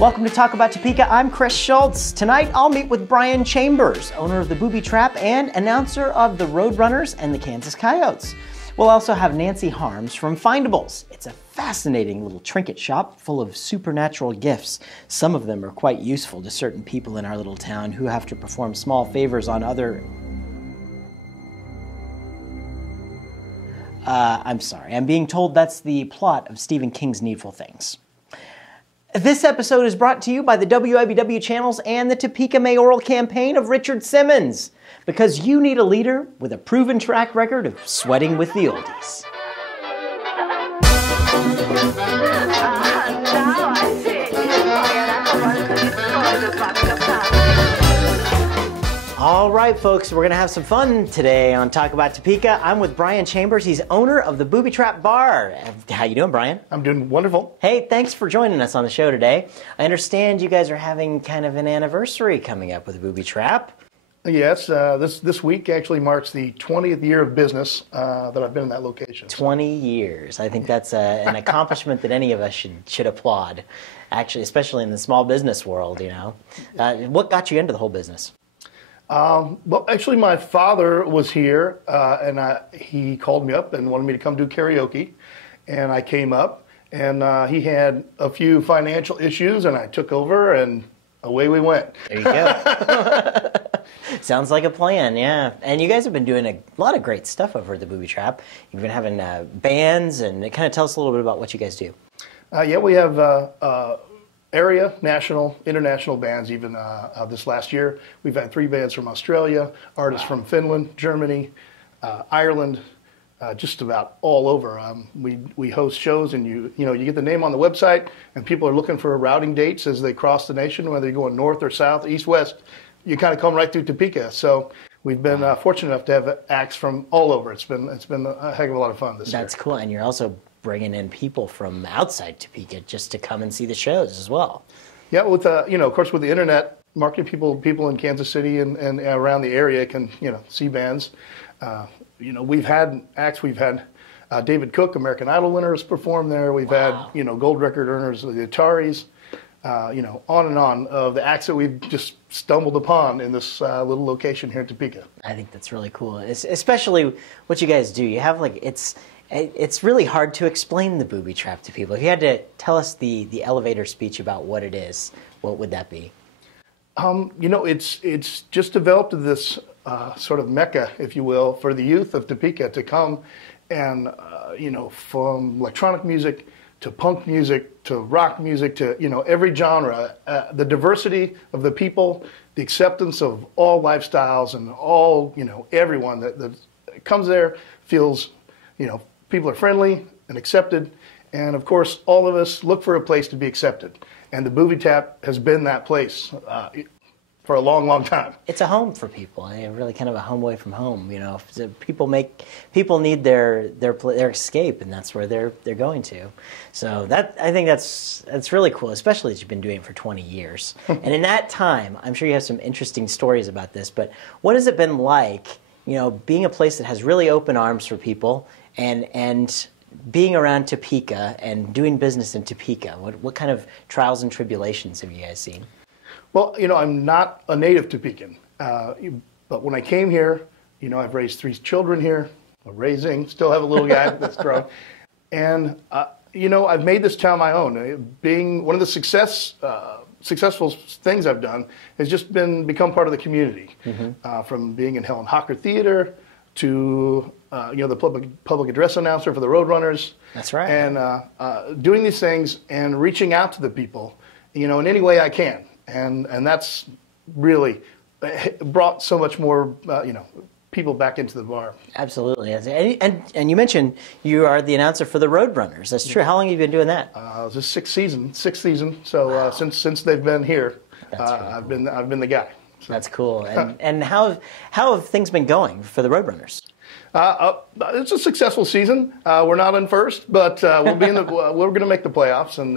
Welcome to Talk About Topeka. I'm Chris Schultz. Tonight I'll meet with Brian Chambers, owner of the Boobie Trap and announcer of the Roadrunners and the Kansas Coyotes. We'll also have Nancy Harms from Findables. It's a fascinating little trinket shop full of supernatural gifts. Some of them are quite useful to certain people in our little town who have to perform small favors on other... I'm sorry. I'm being told that's the plot of Stephen King's Needful Things. This episode is brought to you by the WIBW channels and the Topeka mayoral campaign of Richard Simmons, because you need a leader with a proven track record of sweating with the oldies. All right, folks, we're going to have some fun today on Talk About Topeka. I'm with Brian Chambers. He's owner of the Boobie Trap Bar. How you doing, Brian? I'm doing wonderful. Hey, thanks for joining us on the show today. I understand you guys are having kind of an anniversary coming up with the Boobie Trap. Yes, this week actually marks the 20th year of business that I've been in that location. 20 years. I think that's an accomplishment that any of us should applaud, actually, especially in the small business world, you know. What got you into the whole business? Well, actually, my father was here, and he called me up and wanted me to come do karaoke, and I came up, and he had a few financial issues, and I took over, and away we went. There you go. Sounds like a plan, yeah. And you guys have been doing a lot of great stuff over at the Boobie Trap. You've been having bands, and kind of tell us a little bit about what you guys do. Yeah, we have area, national, international bands. Even this last year, we've had 3 bands from Australia, artists from Finland, Germany, Ireland, just about all over. We host shows, and you get the name on the website, and people are looking for routing dates as they cross the nation, whether you're going north or south, east, west. You kind of come right through Topeka. So we've been fortunate enough to have acts from all over. It's been a heck of a lot of fun this year. That's cool, and you're also bringing in people from outside Topeka just to come and see the shows as well. Yeah, with of course, with the internet, marketing people in Kansas City and around the area can see bands. We've had acts. We've had David Cook, American Idol winners, perform there. We've had gold record earners of the Ataris. On and on of the acts that we've just stumbled upon in this little location here in Topeka. I think that's really cool, especially what you guys do. You have it's really hard to explain the Boobie Trap to people. If you had to tell us the elevator speech about what it is, what would that be? It's just developed this sort of mecca, if you will, for the youth of Topeka to come and from electronic music to punk music, to rock music, to every genre, the diversity of the people, the acceptance of all lifestyles and all everyone that comes there feels people are friendly and accepted, and of course all of us look for a place to be accepted, and the Boobie Trap has been that place for a long, long time. It's a home for people. Really kind of a home away from home. People need their escape, and that's where they're going to. So I think that's really cool, especially that you've been doing it for 20 years. And in that time, I'm sure you have some interesting stories about this. But what has it been like, being a place that has really open arms for people, and being around Topeka and doing business in Topeka? What kind of trials and tribulations have you guys seen? Well, I'm not a native Topekan, but when I came here, I've raised 3 children here. Still have a little guy that's grown. And, I've made this town my own. Being one of the successful things I've done has just become part of the community. From being in Helen Hocker Theater to, the public address announcer for the Roadrunners. That's right. And doing these things and reaching out to the people, in any way I can. And that's really brought so much more, people back into the bar. Absolutely. And you mentioned you are the announcer for the Roadrunners. That's true. How long have you been doing that? This is sixth season. So wow. Since they've been here, I've been the guy. So. That's cool. And how have things been going for the Roadrunners? It's a successful season. We're not in first, but we'll be in the. We're going to make the playoffs, and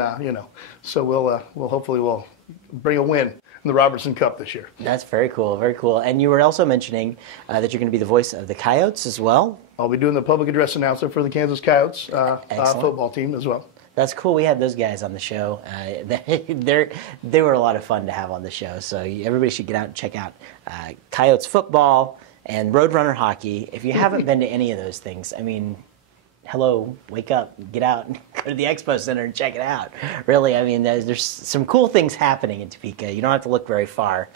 so we'll hopefully bring a win in the Robertson Cup this year. That's very cool, very cool. And you were also mentioning that you're going to be the voice of the Coyotes as well. I'll be doing the public address announcer for the Kansas Coyotes football team as well. That's cool. We had those guys on the show. They were a lot of fun to have on the show. So everybody should get out and check out Coyotes football and Roadrunner hockey. If you haven't been to any of those things, I mean, hello, wake up, get out and go to the Expo Center and check it out. Really, I mean, there's some cool things happening in Topeka. You don't have to look very far.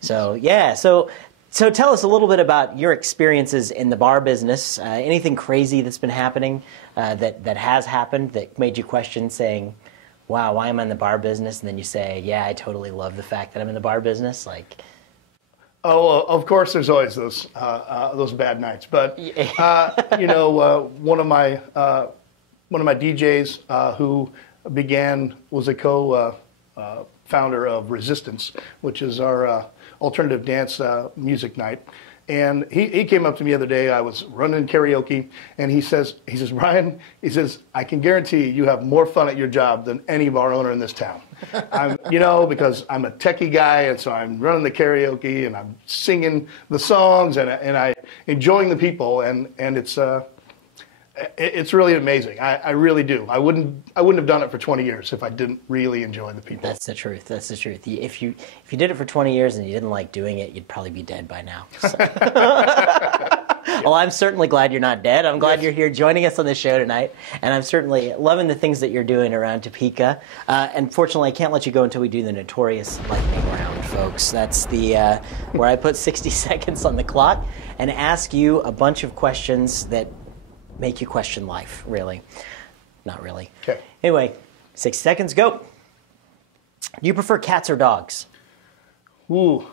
So yeah, so tell us a little bit about your experiences in the bar business. Anything crazy that's been happening that has happened that made you question saying, wow, why am I in the bar business? And then you say, yeah, I totally love the fact that I'm in the bar business. Like, oh, of course, there's always those bad nights. But you know, one of my DJs who was a co-founder of Resistance, which is our alternative dance music night. And he came up to me the other day. I was running karaoke, and he says, Brian, he says, I can guarantee you have more fun at your job than any bar owner in this town. Because I'm a techie guy, and so I'm running the karaoke, and I'm singing the songs, and I enjoying the people, and it's really amazing. I really do. I wouldn't have done it for 20 years if I didn't really enjoy the people. That's the truth. That's the truth. If you did it for 20 years and you didn't like doing it, you'd probably be dead by now. So. Well, I'm certainly glad you're not dead. I'm glad you're here joining us on the show tonight, and I'm certainly loving the things that you're doing around Topeka. Unfortunately, I can't let you go until we do the notorious lightning round, folks. That's the where I put 60 seconds on the clock and ask you a bunch of questions that make you question life, really. Not really. Okay. Anyway, 60 seconds, go. Do you prefer cats or dogs? Ooh,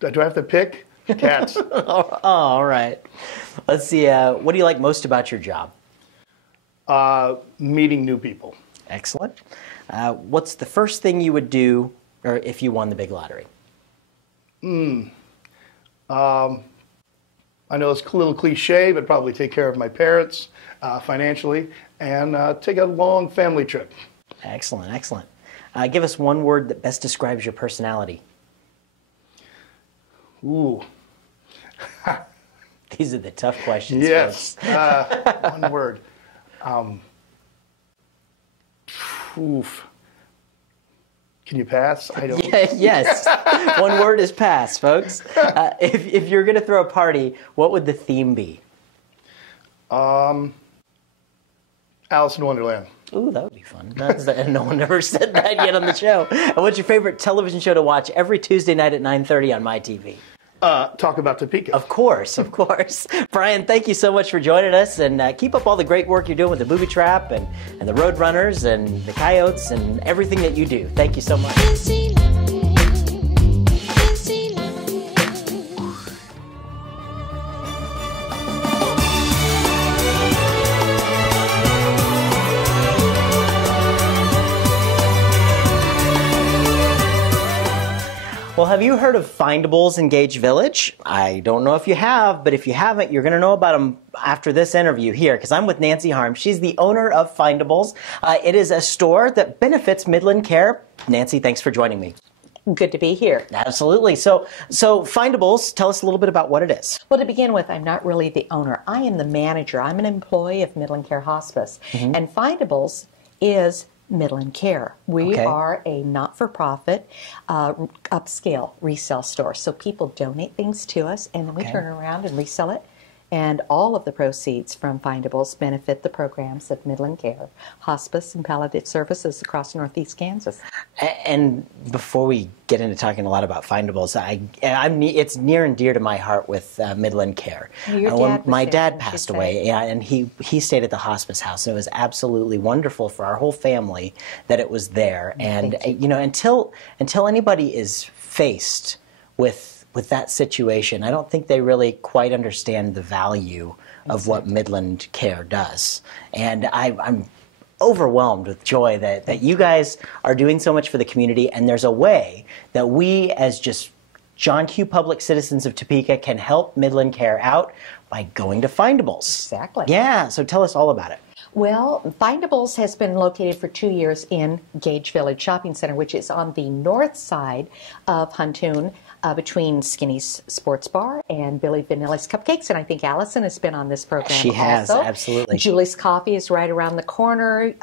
do I have to pick? Cats. Oh, all right. Let's see. What do you like most about your job? Meeting new people. Excellent. What's the first thing you would do or if you won the big lottery? I know it's a little cliche, but probably take care of my parents financially and take a long family trip. Excellent, excellent. Give us one word that best describes your personality. Ooh. These are the tough questions. Yes. One word. Oof. Can you pass? I don't. Yeah, yes. One word is pass, folks. If you're going to throw a party, what would the theme be? Alice in Wonderland. Ooh, that would be fun. No one ever said that yet on the show. And what's your favorite television show to watch every Tuesday night at 9:30 on my TV? Talk about Topeka. Of course, of course. Brian, thank you so much for joining us, and keep up all the great work you're doing with the Boobie Trap and the Roadrunners and the Coyotes and everything that you do. Thank you so much. Well, have you heard of Findables in Gage Village? I don't know if you have, but if you haven't, you're going to know about them after this interview here, because I'm with Nancy Harm. She's the owner of Findables. It is a store that benefits Midland Care. Nancy, thanks for joining me. Good to be here. Absolutely. So Findables, tell us a little bit about what it is. Well, to begin with, I'm not really the owner. I am the manager. I'm an employee of Midland Care Hospice. Mm-hmm. And Findables is Midland Care. We are a not-for-profit upscale resale store. So people donate things to us, and then we turn around and resell it. And all of the proceeds from Findables benefit the programs of Midland Care, Hospice, and Palliative Services across Northeast Kansas. And before we get into talking a lot about Findables, it's near and dear to my heart with Midland Care. My dad passed away, and he stayed at the hospice house. And it was absolutely wonderful for our whole family that it was there. And until anybody is faced with that situation, I don't think they really quite understand the value of what Midland Care does. And I'm overwhelmed with joy that you guys are doing so much for the community, and there's a way that we as just John Q. Public citizens of Topeka can help Midland Care out by going to Findables. Exactly. Yeah, so tell us all about it. Well, Findables has been located for 2 years in Gage Village Shopping Center, which is on the north side of Huntoon, between Skinny's Sports Bar and Billy Vanilli's Cupcakes, and I think Allison has been on this program She has, also. absolutely. Julie's Coffee is right around the corner,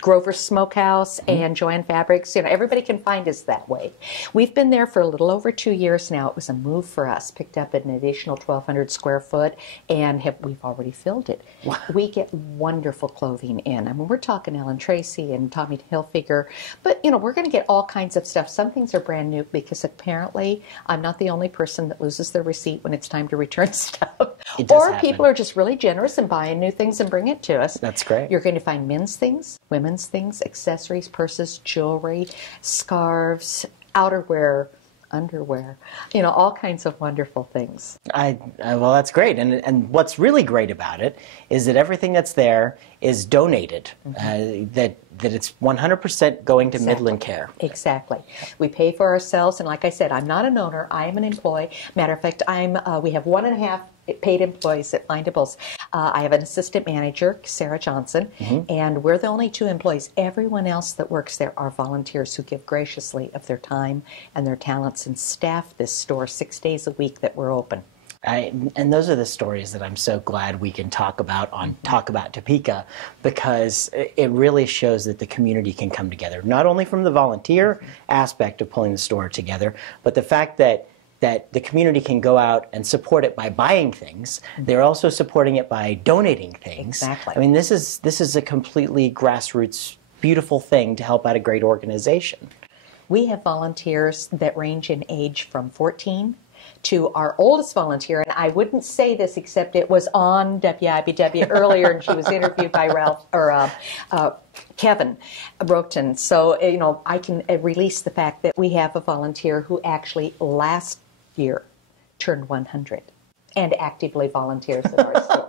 Grover's Smokehouse, and Joanne Fabrics. You know, everybody can find us that way. We've been there for a little over 2 years now. It was a move for us, picked up an additional 1,200 square foot, and we've already filled it. Wow. We get wonderful clothing in. I mean, we're talking Ellen Tracy and Tommy Hilfiger, but, you know, we're going to get all kinds of stuff. Some things are brand new because apparently I'm not the only person that loses their receipt when it's time to return stuff. Or happen. People are just really generous and buying new things and bring it to us. That's great. You're going to find men's things, women's things, accessories, purses, jewelry, scarves, outerwear, underwear, you know, all kinds of wonderful things. Well, that's great. And what's really great about it is that everything that's there is donated, that it's 100% going to Midland Care. Exactly. We pay for ourselves, and like I said, I'm not an owner, I am an employee. Matter of fact, we have 1.5 paid employees at Findables. I have an assistant manager, Sarah Johnson, and we're the only 2 employees. Everyone else that works there are volunteers who give graciously of their time and their talents and staff this store 6 days a week that we're open. And those are the stories that I'm so glad we can talk about on Talk About Topeka, because it really shows that the community can come together, not only from the volunteer aspect of pulling the store together, but the fact that the community can go out and support it by buying things. They're also supporting it by donating things. Exactly. I mean, this is a completely grassroots, beautiful thing to help out a great organization. We have volunteers that range in age from 14 to our oldest volunteer, and I wouldn't say this except it was on WIBW earlier, and she was interviewed by Kevin Broten. So, you know, I can release the fact that we have a volunteer who actually last year turned 100 and actively volunteers at our store.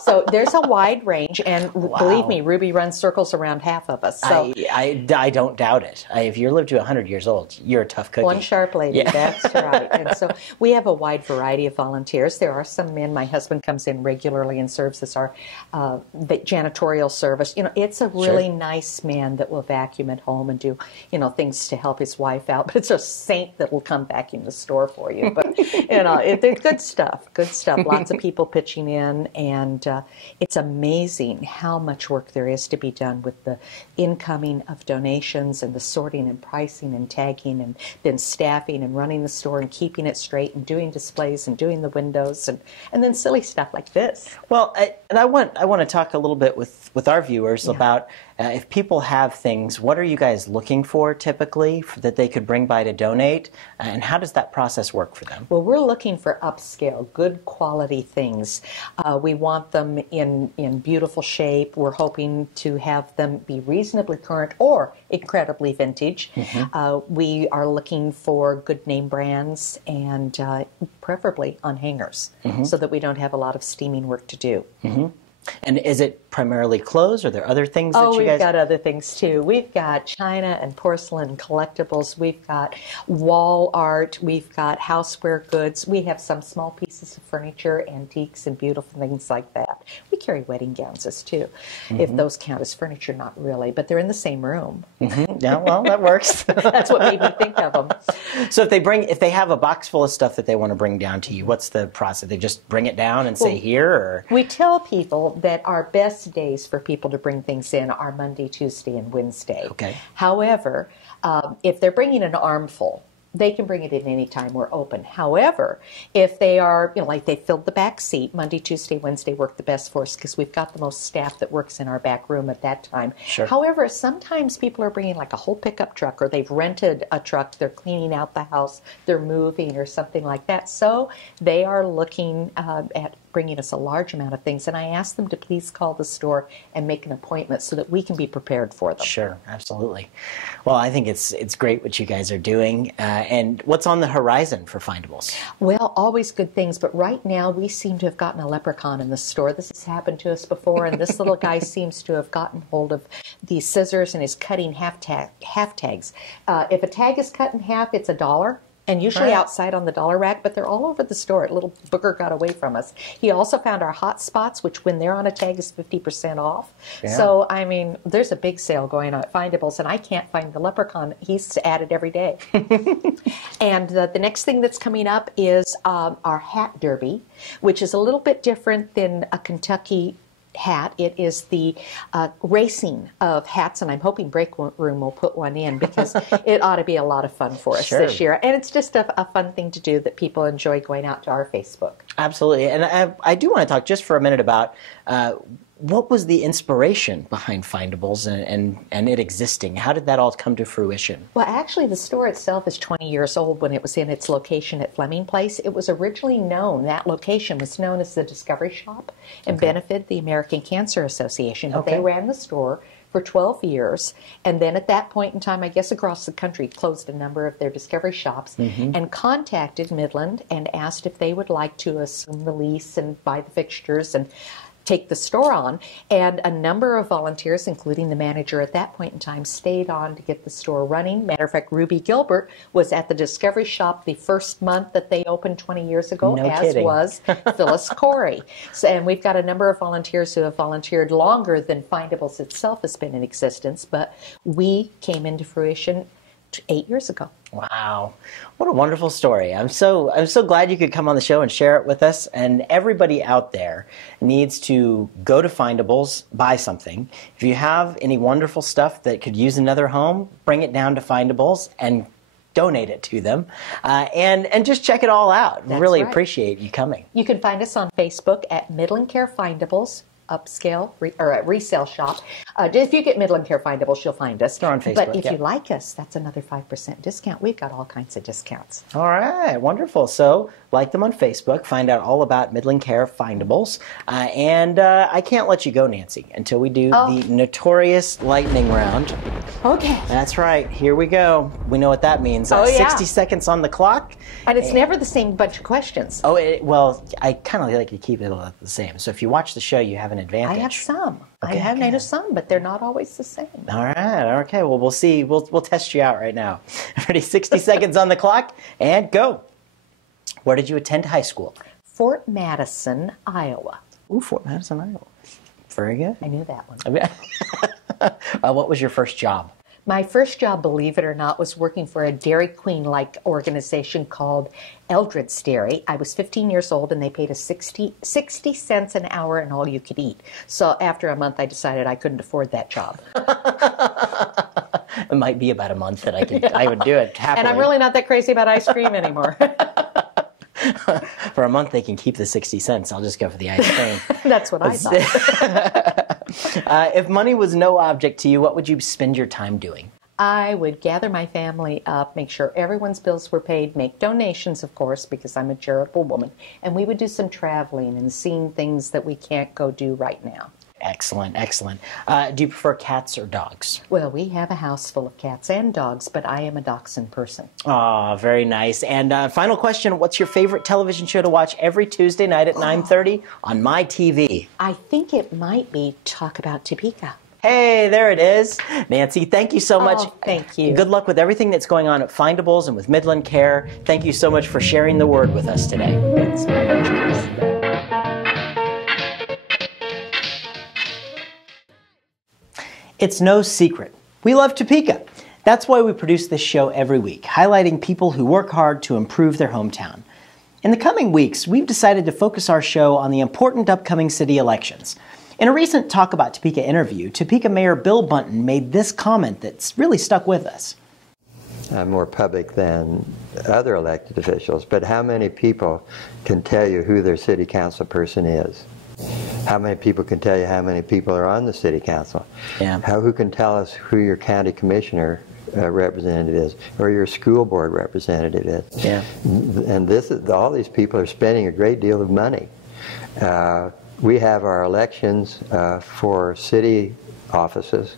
So there's a wide range, and believe me, Ruby runs circles around half of us. So I don't doubt it. If you live to 100 years old, you're a tough cookie. One sharp lady, yeah. That's right. And so we have a wide variety of volunteers. There are some men. My husband comes in regularly and serves as our janitorial service. You know, it's a really nice man that will vacuum at home and do, you know, things to help his wife out. But it's a saint that will come vacuum the store for you. But, you know, it's good stuff, good stuff. Lots of people pitching in, and it's amazing how much work there is to be done with the incoming of donations and the sorting and pricing and tagging and then staffing and running the store and keeping it straight and doing displays and doing the windows and then silly stuff like this. Well, I want to talk a little bit with our viewers about if people have things, what are you guys looking for typically that they could bring by to donate, and how does that process work for them? Well, we're looking for upscale, good quality things. We want them in beautiful shape. We're hoping to have them be reasonably current or incredibly vintage. We are looking for good name brands and preferably on hangers so that we don't have a lot of steaming work to do. And is it primarily clothes? Are there other things that you guys... Oh, we've got other things too. We've got china and porcelain and collectibles. We've got wall art. We've got houseware goods. We have some small pieces of furniture, antiques, and beautiful things like that. We carry wedding gowns too, if those count as furniture. Not really, but they're in the same room. Yeah, well, that works. That's what made me think of them. So if they have a box full of stuff that they want to bring down to you, what's the process? They just bring it down and say here? Or? We tell people that our best days for people to bring things in are Monday, Tuesday, and Wednesday. Okay. However, if they're bringing an armful, they can bring it in any time. We're open. However, if they are, you know, like they filled the back seat, Monday, Tuesday, Wednesday work the best for us because we've got the most staff that works in our back room at that time. Sure. However, sometimes people are bringing like a whole pickup truck, or they've rented a truck, they're cleaning out the house, they're moving or something like that. So they are looking at bringing us a large amount of things, and I ask them to please call the store and make an appointment so that we can be prepared for them. Sure, absolutely. Well, I think it's great what you guys are doing. And what's on the horizon for Findables? Well, always good things, but right now we seem to have gotten a leprechaun in the store. This has happened to us before, and this little guy seems to have gotten hold of these scissors and is cutting half tags. If a tag is cut in half, it's $1. and usually outside on the dollar rack, but they're all over the store. A little booger got away from us. He also found our hot spots, which when they're on a tag is 50% off. Yeah. So, I mean, there's a big sale going on at Findables, and I can't find the leprechaun. He's added every day. And the next thing that's coming up is our hat derby, which is a little bit different than a Kentucky hat. It is the racing of hats, and I'm hoping Break Room will put one in because it ought to be a lot of fun for us this year. And it's just a fun thing to do that people enjoy going out to our Facebook. Absolutely. And I do want to talk just for a minute about what was the inspiration behind Findables and it existing? How did that all come to fruition? Well, actually, the store itself is 20 years old when it was in its location at Fleming Place. It was originally known, that location was known as the Discovery Shop and benefited the American Cancer Association. But they ran the store for 12 years, and then at that point in time, I guess across the country, closed a number of their Discovery shops and contacted Midland and asked if they would like to assume the lease and buy the fixtures and take the store on, and a number of volunteers, including the manager at that point in time, stayed on to get the store running. Matter of fact, Ruby Gilbert was at the Discovery Shop the first month that they opened 20 years ago, as was Phyllis Corey. So, and we've got a number of volunteers who have volunteered longer than Findables itself has been in existence, but we came into fruition 8 years ago. Wow. What a wonderful story. I'm so glad you could come on the show and share it with us. And everybody out there needs to go to Findables, buy something. If you have any wonderful stuff that could use another home, bring it down to Findables and donate it to them. And just check it all out. That's really appreciate you coming. You can find us on Facebook at Midland Care Findables. Upscale or resale shop. If you get Midland Care Findables, you'll find us. They're on Facebook. But if you like us, that's another 5% discount. We've got all kinds of discounts. All right, wonderful. So like them on Facebook, find out all about Midland Care Findables, and I can't let you go, Nancy, until we do the notorious lightning round. Okay. That's right. Here we go. We know what that means. 60 seconds on the clock. And it's never the same bunch of questions. Oh, well, I kind of like to keep it the same. So if you watch the show, you have an advantage. I have some. Okay, I have made some, but they're not always the same. All right. Okay. Well, we'll see. We'll test you out right now. Ready? 60 seconds on the clock, and go. Where did you attend high school? Fort Madison, Iowa. Ooh, Fort Madison, Iowa. Very good. I knew that one. What was your first job? My first job, believe it or not, was working for a Dairy Queen-like organization called Eldred's Dairy. I was 15 years old, and they paid us 60 cents an hour and all you could eat. So after a month, I decided I couldn't afford that job. It might be about a month that I would do it happily. And I'm really not that crazy about ice cream anymore. For a month, they can keep the 60 cents. I'll just go for the ice cream. That's what I thought. If money was no object to you, what would you spend your time doing? I would gather my family up, make sure everyone's bills were paid, make donations, of course, because I'm a charitable woman, and we would do some traveling and seeing things that we can't go do right now. Excellent, excellent. Do you prefer cats or dogs? Well, we have a house full of cats and dogs, but I am a dachshund person. Oh, very nice. And final question, what's your favorite television show to watch every Tuesday night at 9:30 on my TV? I think it might be Talk About Topeka. Hey, there it is. Nancy, thank you so much. Oh, thank you. Good luck with everything that's going on at Findables and with Midland Care. Thank you so much for sharing the word with us today. Thanks very much. It's no secret. We love Topeka. That's why we produce this show every week, highlighting people who work hard to improve their hometown. In the coming weeks, we've decided to focus our show on the important upcoming city elections. In a recent Talk About Topeka interview, Topeka Mayor Bill Bunton made this comment that's really stuck with us. I'm more public than other elected officials, but how many people can tell you who their city council person is? How many people can tell you how many people are on the city council? Yeah. Who can tell us who your county commissioner representative is, or your school board representative is? Yeah. And all these people are spending a great deal of money. We have our elections for city offices,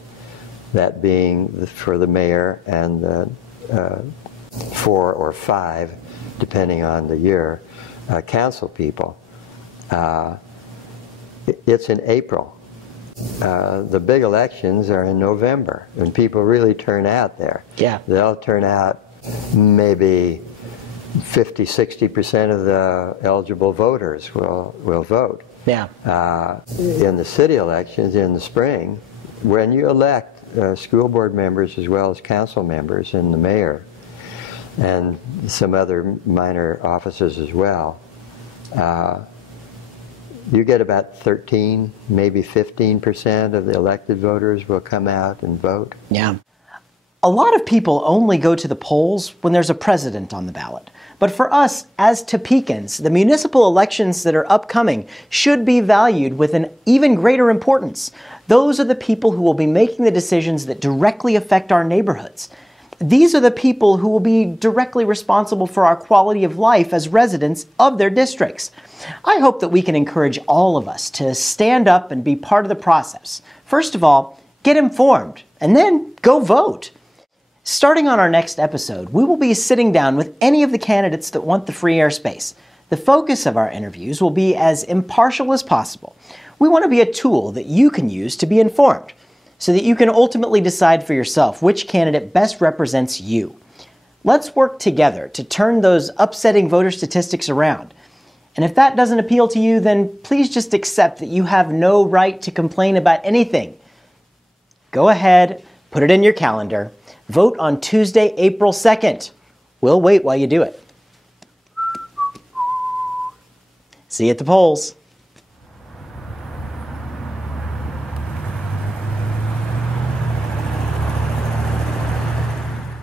that being for the mayor and the 4 or 5, depending on the year, council people. It's in April. The big elections are in November, when people really turn out there. Yeah. They'll turn out maybe 50–60% of the eligible voters will vote. Yeah. In the city elections in the spring, when you elect school board members as well as council members and the mayor and some other minor offices as well, you get about 13, maybe 15% of the elected voters will come out and vote. Yeah. A lot of people only go to the polls when there's a president on the ballot. But for us, as Topekans, the municipal elections that are upcoming should be valued with an even greater importance. Those are the people who will be making the decisions that directly affect our neighborhoods. These are the people who will be directly responsible for our quality of life as residents of their districts. I hope that we can encourage all of us to stand up and be part of the process. First of all, get informed, and then go vote. Starting on our next episode, we will be sitting down with any of the candidates that want the free airspace. The focus of our interviews will be as impartial as possible. We want to be a tool that you can use to be informed, so that you can ultimately decide for yourself which candidate best represents you. Let's work together to turn those upsetting voter statistics around. And if that doesn't appeal to you, then please just accept that you have no right to complain about anything. Go ahead, put it in your calendar. Vote on Tuesday, April 2nd. We'll wait while you do it. See you at the polls.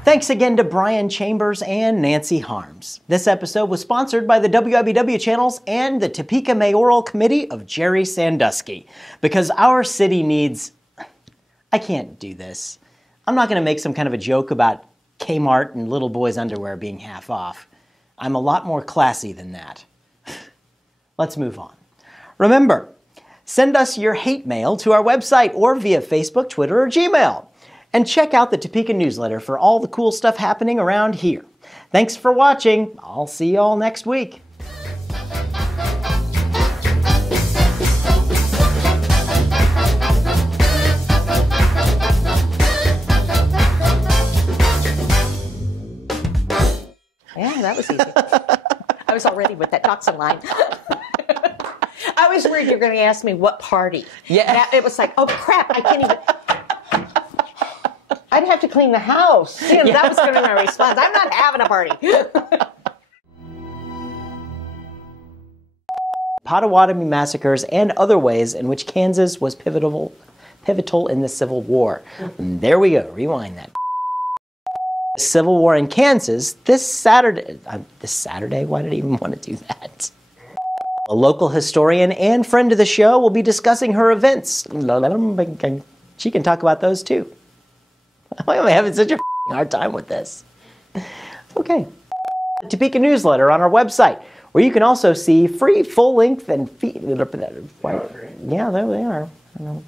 Thanks again to Brian Chambers and Nancy Harms. This episode was sponsored by the WIBW channels and the Topeka Mayoral Committee of Jerry Sandusky. Because our city needs... I can't do this. I'm not going to make some kind of a joke about Kmart and little boys' underwear being half off. I'm a lot more classy than that. Let's move on. Remember, send us your hate mail to our website or via Facebook, Twitter, or Gmail. And check out the Topeka newsletter for all the cool stuff happening around here. Thanks for watching. I'll see you all next week. Yeah, that was easy. I was already with that toxin line. I was worried you were going to ask me what party. Yeah. It was like, oh crap, I can't even... I'd have to clean the house. You know, that was going to be my response. I'm not having a party. Potawatomi massacres and other ways in which Kansas was pivotal in the Civil War. And there we go. Rewind that. Civil War in Kansas this Saturday. Why did I even want to do that? A local historian and friend of the show will be discussing her events. She can talk about those too. Why am I having such a hard time with this? Okay. The Topeka newsletter on our website, where you can also see free full-length and yeah, there they are. I don't know.